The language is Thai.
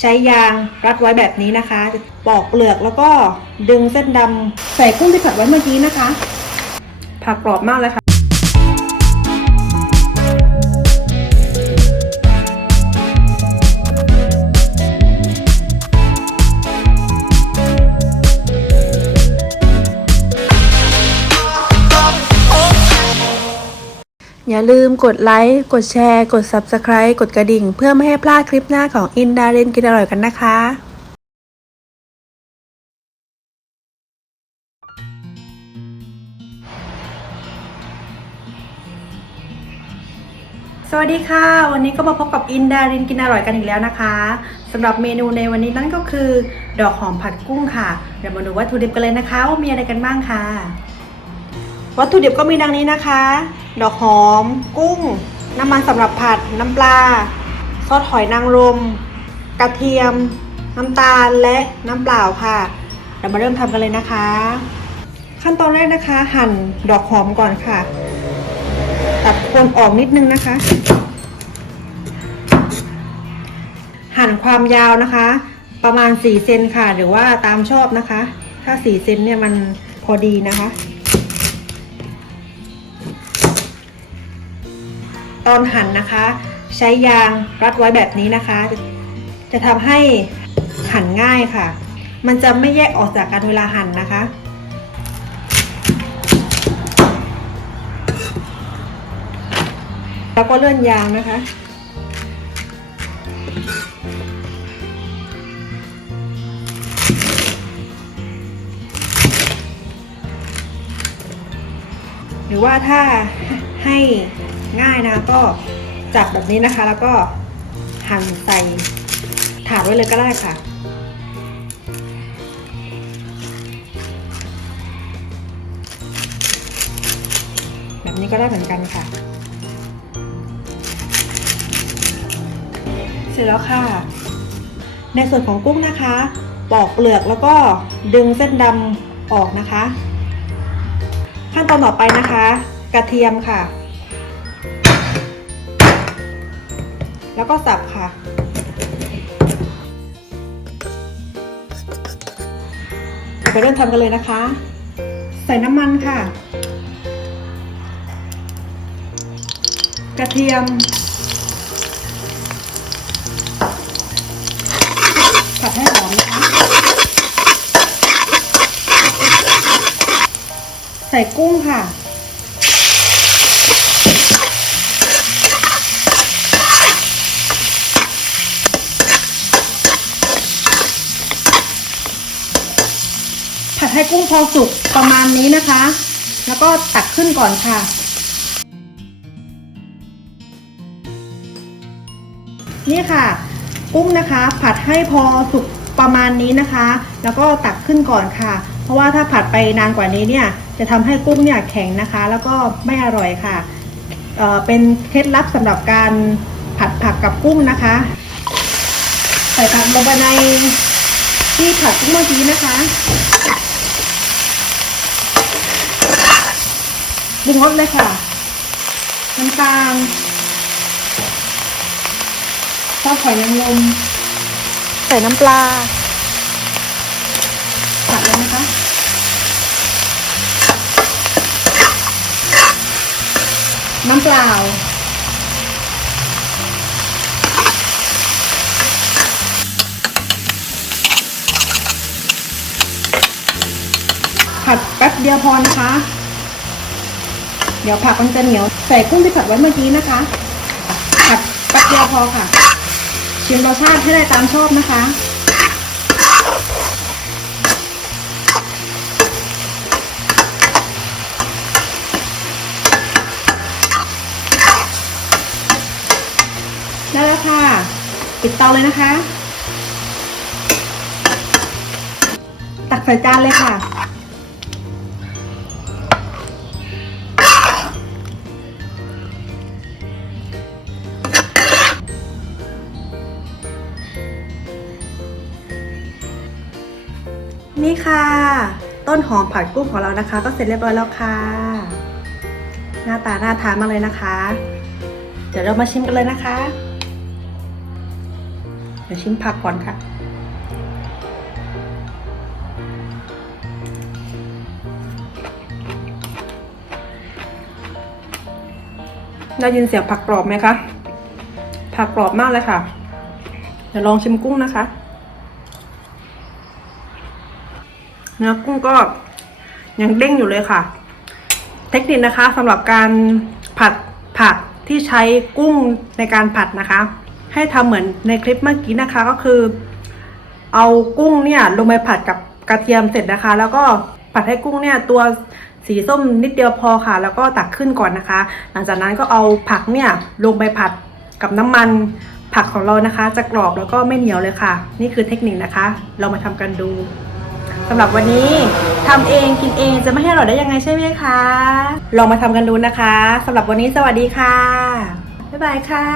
ใช้ยางรัดไว้แบบนี้นะคะจะปอกเปลือกแล้วก็ดึงเส้นดำใส่กุ้งที่ผัดไว้เมื่อกี้นะคะ ผักกรอบมากเลยค่ะ อย่าลืมกดไลค์ กดแชร์ กด Subscribe กดกระดิ่ง เพื่อไม่ให้พลาดคลิปหน้าของอินดาเรนกินอร่อยกันนะคะสวัสดีค่ะ วันนี้ก็มาพบกับอินดารินกินอร่อยกันอีกแล้วนะคะสำหรับเมนูในวันนี้นั่นก็คือ ดอกหอมผัดกุ้งค่ะ เดี๋ยวมาดูวัตถุดิบกันเลยนะคะ ว่ามีอะไรกันบ้างค่ะ วัตถุดิบก็มีดังนี้นะคะ ดอกหอม กุ้ง น้ำมันสำหรับผัด น้ำปลา ซอสหอยนางรม กระเทียม น้ำตาลและน้ำเปล่าค่ะเดี๋ยวมาเริ่มทำกันเลยนะคะ ขั้นตอนแรกนะคะ หั่นดอกหอมก่อนค่ะ ตัดโคนออกนิดนึงนะคะ หั่นความยาวนะคะ ประมาณ4เซนค่ะ หรือว่าตามชอบนะคะ ถ้า4เซนเนี่ยมันพอดีนะคะ ตอนหั่นนะคะ ใช้ยางรัดไว้แบบนี้นะคะ จะทำให้หั่นง่ายค่ะ มันจะไม่แยกออกจากกันเวลาหั่นนะคะแล้วก็เลื่อนยางนะคะ หรือว่าถ้าให้ ง่ายนะก็จับแบบนี้นะคะ แล้วก็หั่นใส่ถาดไว้เลยก็ได้ค่ะ แบบนี้ก็ได้เหมือนกันค่ะ เสร็จแล้วค่ะ ในส่วนของกุ้งนะคะปอกเปลือกแล้วก็ดึงเส้นดำออกนะคะ ขั้นตอนต่อไปนะคะ กระเทียมค่ะ แล้วก็สับค่ะ ไปเริ่มทำกันเลยนะคะ ใส่น้ำมันค่ะ กระเทียม ผัดให้หอมนะคะ ใส่กุ้งค่ะ ให้กุ้งพอสุกประมาณนี้นะคะ แล้วก็ตักขึ้นก่อนค่ะ นี่ค่ะ กุ้งนะคะ ผัดให้พอสุกประมาณนี้นะคะ แล้วก็ตักขึ้นก่อนค่ะ เพราะว่าถ้าผัดไปนานกว่านี้เนี่ย จะทำให้กุ้งเนี่ยแข็งนะคะ แล้วก็ไม่อร่อยค่ะเเป็นเคล็ดลับสำหรับการผัดผักกับกุ้งนะคะ ใส่ผักลงไปในที่ผัดกุ้งเมื่อกี้นะคะ ปรุงรสเลยค่ะ น้ำตาลซอสหอยนางรมใส่น้ำปลาผัดเลยนะคะน้ำเปล่า ผัดแป๊บเดียวพอนะคะ เดี๋ยวผักมันจะเหนียว ใส่กุ้งที่ผัดไว้เมื่อกี้นะคะ ผัดแป๊บเดียวพอค่ะ ชิมรสชาติให้ได้ตามชอบนะคะ ได้แล้วค่ะ ปิดเตาเลยนะคะ ตักใส่จานเลยค่ะ นี่ค่ะ ต้นหอมผัดกุ้งของเรานะคะ ก็เสร็จเรียบร้อยแล้วค่ะ หน้าตาน่าทานมากเลยนะคะ เดี๋ยวเรามาชิมกันเลยนะคะ เดี๋ยวชิมผักก่อนค่ะ ได้ยินเสียงผักกรอบไหมคะ ผักกรอบมากเลยค่ะ เดี๋ยวลองชิมกุ้งนะคะ เนื้อกุ้งก็ยังเด้งอยู่เลยค่ะ เทคนิคนะคะสำหรับการผัดผักที่ใช้กุ้งในการผัดนะคะ ให้ทำเหมือนในคลิปเมื่อกี้นะคะก็คือ เอากุ้งเนี่ยลงไปผัดกับกระเทียมเสร็จนะคะ แล้วก็ผัดให้กุ้งเนี่ยตัวสีส้มนิดเดียวพอค่ะ แล้วก็ตักขึ้นก่อนนะคะ หลังจากนั้นก็เอาผักเนี่ยลงไปผัดกับน้ำมันผักของเรานะคะ จะกรอบแล้วก็ไม่เหนียวเลยค่ะ นี่คือเทคนิคนะคะ เรามาทำกันดู สำหรับวันนี้ทำเองกินเองจะไม่ให้อร่อยได้ยังไงใช่ไหมคะ ลองมาทำกันดูนะคะสำหรับวันนี้สวัสดีค่ะ บ๊ายบายค่ะ